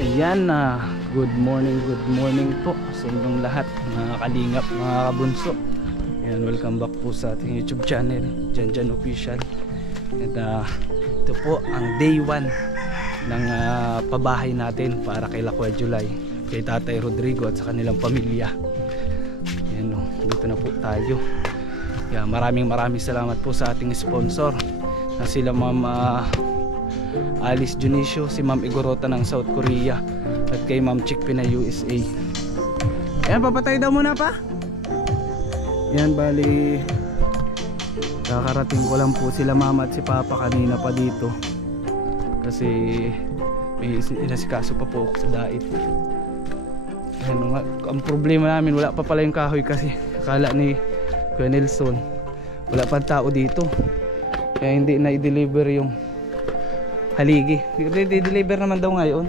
Ayan na, good morning po sa inyong lahat, mga kalingap, mga kabunso. Ayan, welcome back po sa ating YouTube channel, Janjan Official. At ito po ang day 1 ng pabahay natin para kay Kuya July, kay Tatay Rodrigo at sa kanilang pamilya. Ayan o, dito na po tayo. Ayan, maraming salamat po sa ating sponsor na sila Ma'am Alice Junicio, si Ma'am Igorota ng South Korea, at kay Ma'am Chick Pinay USA. Ayan, papatay daw muna pa. Yan, bali kakarating ko lang po sila mama at si papa kanina pa dito kasi may inasikaso pa po ako sa dait. Ayan, ang problema namin, wala pa pala yung kahoy kasi akala ni Kuya Nelson wala pa tao dito, kaya hindi na i-deliver yung haligi. I-deliver naman daw ngayon,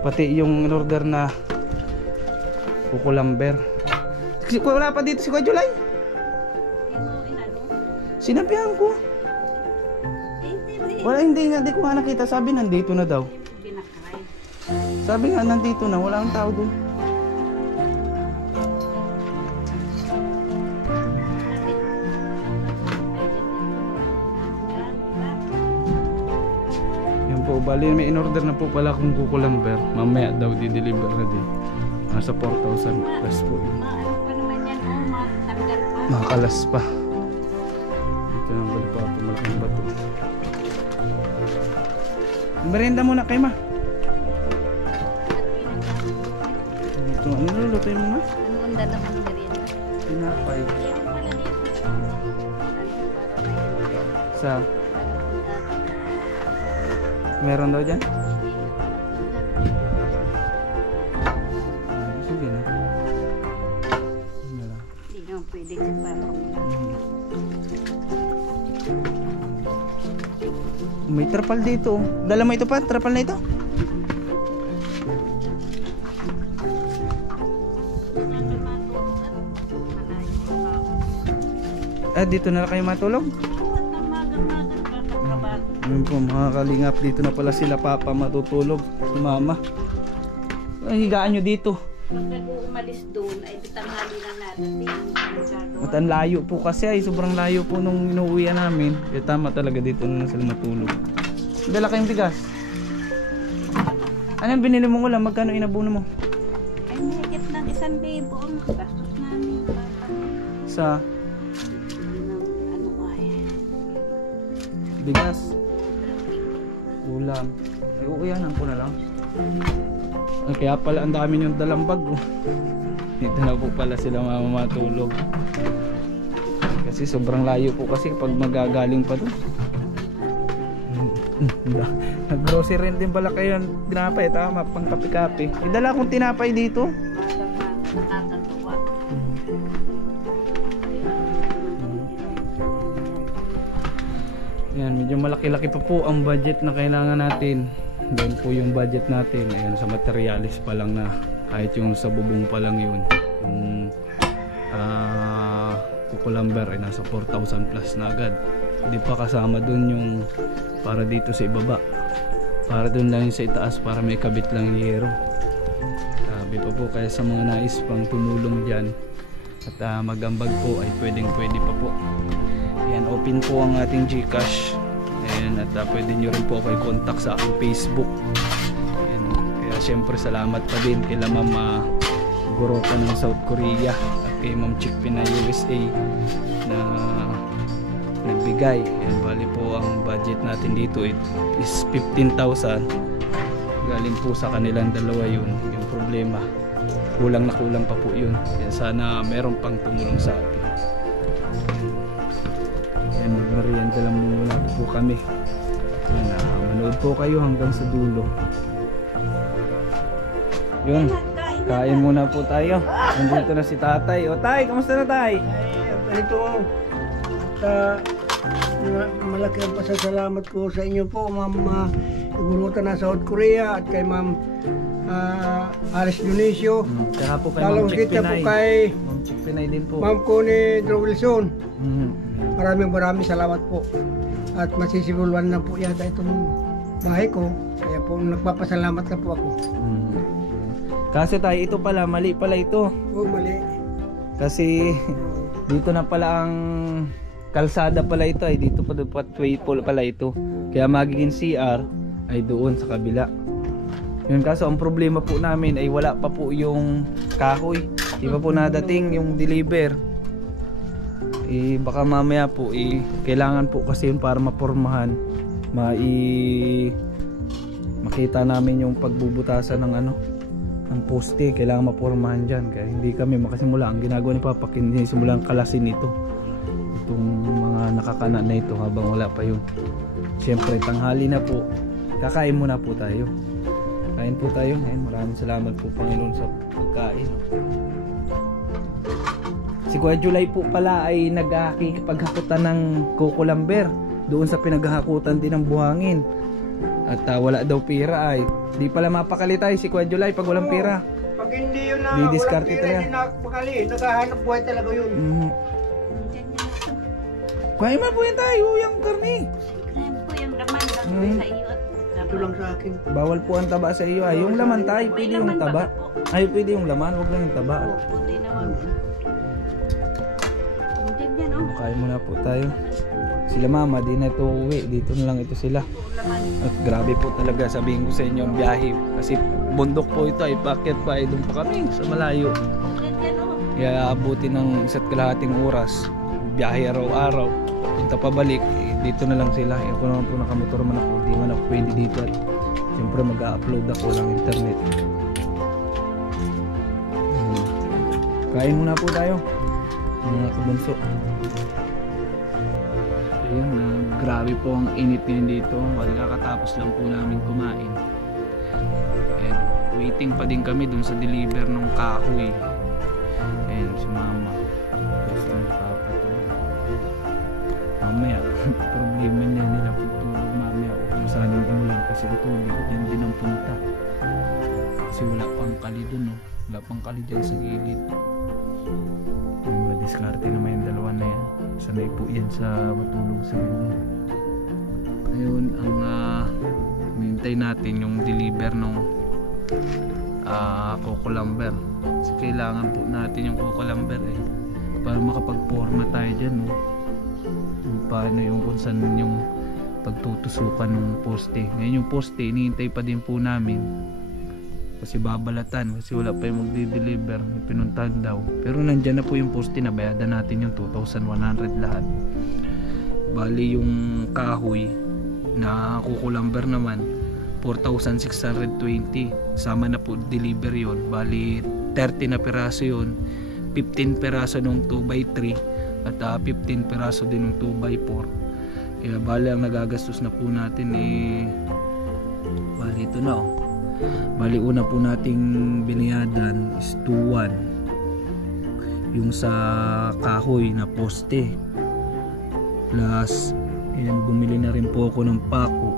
pati yung in-order na kukulamber. Wala pa dito si Kuya July. Sinabihan ko. Wala, hindi ko nga nakita. Sabi nandito na daw. Sabi nga nandito na, wala ang tao doon. Yan po, bali may in-order na po pala kung kukulamber. Mamaya daw di-deliver na din. Nasa 4,000 plus po yun. Makalas pa. Ito nang bali pa po, malaking bato. Merienda muna kay ma. Ito, ano lulutuin mo na? Ano ang dala ng merienda? Tinapay. Sa? Meron daw dyan? Sige na. Hindi naman pwede sa parang. May trapal dito. Dala mo ito pa? Trapal na ito? Dito na kayo matulog? Ayun po mga kalingap, dito na pala sila papa matutulog, si mama. Ay, higaan nyo dito. Pag nag-uumalis doon, ay bitanghali lang natin. At ang layo po kasi, ay sobrang layo po nung inuwian namin. Kaya tama talaga dito na sila matulog. Dala kayong bigas. Anong binili mong ulam? Magkano inabuno mo? Ay, mahigit ng 1,000 ang gastos namin. Sa Ano ay? bigas, ulam. Ay, uuyanan ko na lang. Ay, kaya pala ang dami yung dalang bag. Dito na po pala sila mama matulog. Kasi sobrang layo po kasi pag magagaling pa doon. Nag-grocery rin din pala kayo ng tinapay. Tama, pang kape-kape. Idala akong tinapay dito. Nakakatuwa. Yan, medyo malaki-laki pa po ang budget na kailangan natin. Dahil po yung budget natin, ayan, sa materialis pa lang na kahit yung sa bubong pa lang yun. Yung kukulamber ay nasa 4,000 plus na agad. Hindi pa kasama dun yung para dito sa ibaba. Para dun lang yung sa itaas para may kabit lang hero. Sabi pa po, kaya sa mga nais pang tumulong dyan at magambag po ay pwedeng pwede pa po. Yan, open po ang ating GCash. Ayan, at pwede nyo rin po ako i-contact sa aking Facebook. Ayan, kaya syempre salamat pa din kila Ma'am Gorota ng South Korea at kay Ma'am Chick Pinay USA na nagbigay. Ayan, bali po ang budget natin dito is 15,000. Galing po sa kanilang dalawa yun. Yung problema, kulang na kulang pa po yun. Kaya sana meron pang tumulong sa atin. Ayan, magmerienda lang muna po kami. Ayan, manood po kayo hanggang sa dulo. Yun, kain muna po tayo. Nandito na si tatay. O tay, kamusta na tay? Ay, ito. At malaki ang pasasalamat ko sa inyo po, Ma'am Igorota na South Korea at kay Ma'am Alice Dionisio. Tsaka po kay Lalong Ma'am Chick kita po Pinay. kay Ma'am Chick Pinay din po. Ma'am Connie Drew Wilson. Mhm. Maraming salamat po. At masisibulwan na po yata itong bahay ko. Kaya po, nagpapasalamat na po ako. Kasi tayo, ito pala, mali pala ito. Oo, mali. Kasi dito na pala ang kalsada pala ito ay dito pa pathway pala ito. Kaya magiging CR ay doon sa kabila. Yun, kaso ang problema po namin ay wala pa po yung kahoy. Di pa po nadating yung deliver. Baka mamaya po kailangan po kasi yun para mapormahan, makita namin yung pagbubutasan ng ng poste. Kailangan mapormahan dyan, kaya hindi kami makasimula. Ang ginagawa ni Papa, hindi simulang kalasin ito, itong mga nakakana na ito habang wala pa yun. Siyempre tanghali na po, kakain muna po tayo. Kain po tayo ngayon. Maraming salamat po Panginoon sa pagkain. Si Kuya July po pala ay nagkikipaghakutan ng kukulamber doon sa pinaghahakutan din ng buhangin. At wala daw pira ay. Di pala mapakali tayo si Kuya July pag walang pira. Pag hindi yun na Di walang diskarte pira, talaga. hindi nakapakali. Naghahanap buhay talaga yun. Diyan yan ito. Kuya man po yan tayo, yung karni. Ngayon po yung laman lang sa iyo. Ito lang sa akin. Bawal po ang taba sa iyo ay. Yung laman tayo, May pwede yung laman taba. baka po. Ay, pwede yung laman, wag lang yung taba. Oo, puti naman. Diyan yan oh. Kain muna po tayo. Sila mama, di na ito uwi. Dito na lang ito sila. Laman. At grabe po talaga, sabihin ko sa inyo ang biyahe. Kasi bundok po ito ay bakit pa ay doon pa kami sa malayo. Diyan yan oh. Kaya abutin ng 1.5 oras. Biyahe araw-araw. Punta pabalik, dito na lang sila. Ako naman po nakamotor man ako. Di man ako pwede dito at siyempre mag-upload ako ng internet. Kain muna po tayo mga kabunso. Ayun, grabe po ang init ngayon dito. Kakatapos lang po namin kumain. And waiting pa din kami dun sa deliver ng kahoy. Ayun si mama. Gusto ni papa to. Mamaya problema niya nila pagtulog mamaya o kung saan ang umulan kasi ang tubig yan din ang punta. Kasi wala pang kali dun no. Wala pang kali dyan sa gilid. Madiskarte naman yung dalawa na yan. Sanay po yan sa matulog sa ganyan. Ayun ang hintay natin yung deliver ng kukulamber. Kasi kailangan po natin yung kukulamber para makapag-forma tayo dyan no? Paano yung kung saan yung pagtutusukan ng poste. Ngayon yung poste hinihintay pa din po namin kasi babalatan kasi wala pa yung magdi-deliver, may pinuntahan daw, pero nandyan na po yung poste na bayadan natin yung 2,100 lahat. Bali yung kahoy na kukulamber naman 4,620 sama na po deliver yon. Bali 30 na piraso yon, 15 piraso nung 2x3 at 15 piraso din ng 2x4. Kaya bali ang nagagastos na po natin bali ito na bali una po nating biniyadan is 2,100 yung sa kahoy na poste plus bumili na rin po ako ng pako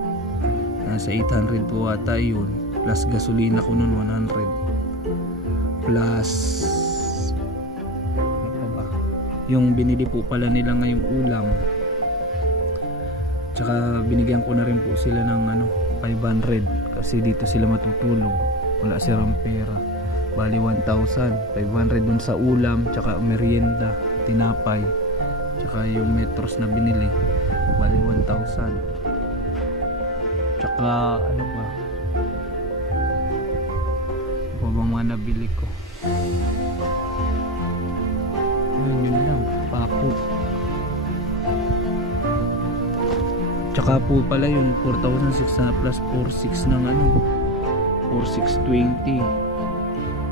nasa 800 po ata yun plus gasolina ko nun 100 plus yung binili po pala nila ngayong ulam tsaka binigyan ko na rin po sila ng 500 kasi dito sila matutulog, wala silang pera. Bali 1,500 dun sa ulam tsaka merienda, tinapay tsaka yung metros na binili, bali 1,000 tsaka ano pa bang mga nabili ko. Yun lang, pako. Tsaka po pala yun 4,600 plus 4,600 ng 4,620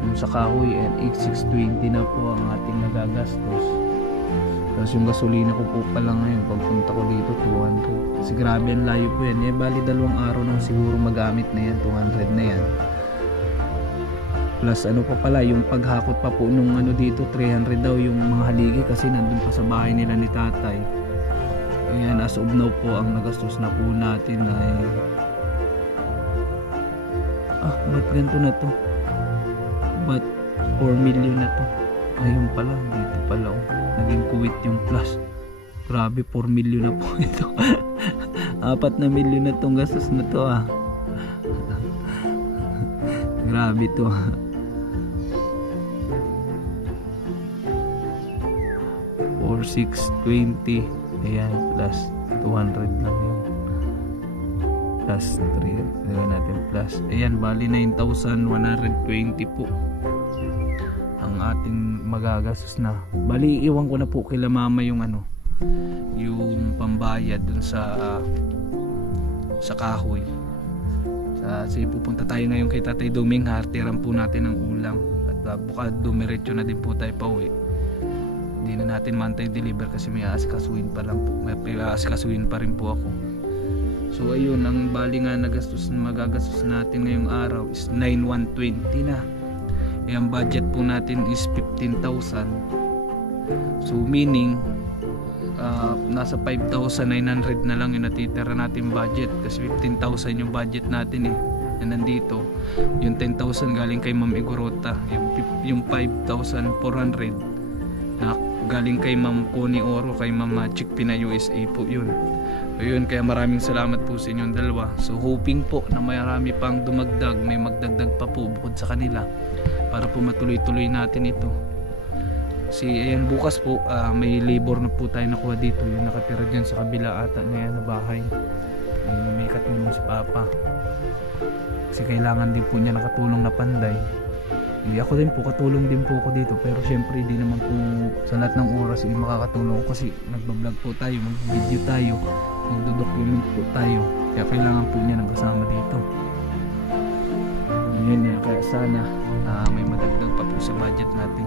yung sa kahoy and 8,620 na po ang ating nagagastos. Tapos yung gasolina ko po pala ngayon pagpunta ko dito 200 kasi grabe ang layo po yan bali 2 araw na siguro magamit na yan, 200 na yan plus pa pala yung paghakot pa po nung dito 300 daw yung mga haligi kasi nandun pa sa bahay nila ni tatay. Ayan, as of now po ang nagastos na po natin ay ba't ganito na to? Ba't 4 million na to? Ayun pala, dito pala naging kuwit yung plus. Grabe, 4 million na po ito. 4 na million na tong gastos na to Grabe to. 4,620. Ayan, plus 200 lang yun. Plus 3. Gawin natin plus. Ayan, bali 9,120 po ang ating magagastos na. Bali, iwan ko na po kila mama yung ano, yung pambayad dun sa kahoy. Kasi pupunta tayo ngayon kay Tatay Duming, hartiran po natin ng ulam. At buka dumiretso na din po tayo pa uwi. Hindi na natin mantay deliver kasi may aasikasuhin pa lang po. May aasikasuhin pa rin po ako. So ayun, ang bali nga magagastos natin ngayong araw is 9,120 na. E ang budget po natin is 15,000. So meaning nasa 5,900 na lang yung natitira natin budget kasi 15,000 yung budget natin eh. Na nandito, yung 10,000 galing kay Ma'am Igorota, yung 5,400 na galing kay Ma'am Connie Oro, kay Ma'am Chick Pina USA po yun. Ayun, kaya maraming salamat po sa inyong dalawa. So hoping po na marami pang dumagdag, may magdagdag pa po bukod sa kanila para po matuloy-tuloy natin ito. Ayan, bukas po may labor na po tayo nakuha dito, yung nakatira dyan sa kabila ata na yan na bahay. Ayun, may katulong si Papa kasi kailangan din po niya nakatulong na panday. Ako din po, katulong din po ako dito, pero syempre hindi naman po sa lahat ng oras makakatulong ko kasi nagbablog po tayo, mag-video tayo, magdo-document po tayo, kaya kailangan po niya ng kasama dito. Yun, kaya sana may madagdag pa po sa budget natin.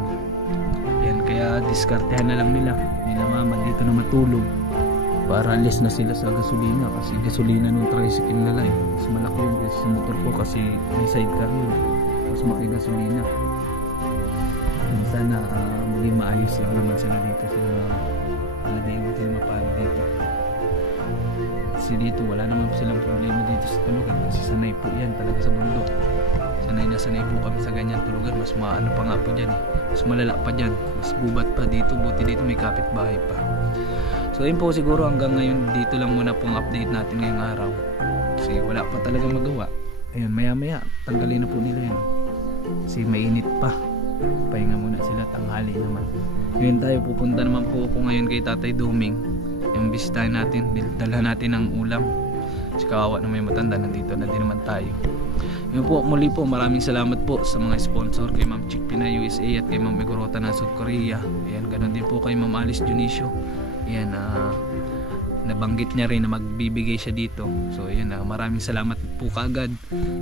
Yan, kaya diskartehan na lang nila mama dito na matulog para less na sila sa gasolina kasi gasolina nung tricycle nila mas malaki yun kasi sa motor ko kasi may sidecar yun, mas makigasolina. Sana maging maayos lang naman sila dito hindi mo sila mapano dito kasi dito wala naman silang problema dito sa tulugan kasi sanay po yan talaga sa bundok. Sanay po kami sa ganyan tulugan. Mas maano pa nga po dyan mas malala pa dyan, mas gubat pa dito, buti dito may kapitbahay pa. So yun po, siguro hanggang ngayon dito lang muna pong update natin ngayong araw kasi wala pa talaga magawa. Ayun, maya maya tanggalin na po nila yun kasi mainit pa, pahinga muna sila, tanghali naman. Ngayon tayo pupunta naman po ako ngayon kay Tatay Duming, yung bisitahin natin, dalhan natin ng ulam kasi kawawa na may matanda, nandito na din naman tayo. Yun po, muli po maraming salamat po sa mga sponsor, kay Ma'am Chick Pina USA at kay Ma'am Igorota ng South Korea. Ayan, ganun din po kay Ma'am Alice Junicio. Ayan, nabanggit niya rin na magbibigay siya dito. So ayan, maraming salamat po kaagad.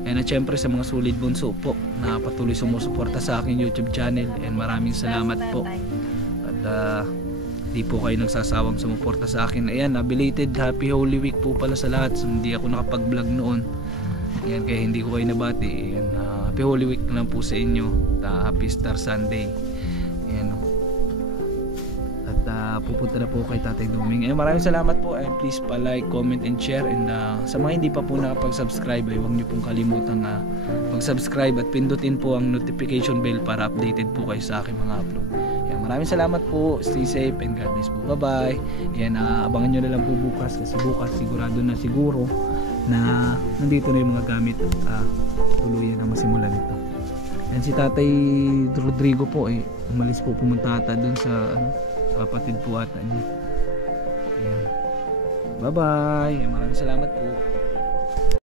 Ayan, at syempre sa mga solid bunso po na patuloy sumusuporta sa aking YouTube channel. Ayan, maraming salamat po. At di po kayo nagsasawang sumuporta sa akin. Ayan, belated Happy Holy Week po pala sa lahat. So, hindi ako nakapag-vlog noon. Ayan, kaya hindi ko kayo nabati. Ayan, Happy Holy Week na lang po sa inyo. Happy Star Sunday. Ayan. At pupunta na po kay Tatay Duming. Ayan, maraming salamat po. And please pa-like, comment, and share. And sa mga hindi pa po nakapag-subscribe, ay huwag niyo pong kalimutan mag-subscribe at pindutin po ang notification bell para updated po kayo sa aking mga upload. Ayan, maraming salamat po. Stay safe and God bless po. Bye-bye. Ayan, abangan nyo na lang po bukas kasi bukas sigurado na siguro na nandito na yung mga gamit at tuluyan na masimulan ito. Yan si Tatay Rodrigo po umalis po, pumunta ata dun sa kapatid po ata niya. Ayan. Bye bye, maraming salamat po.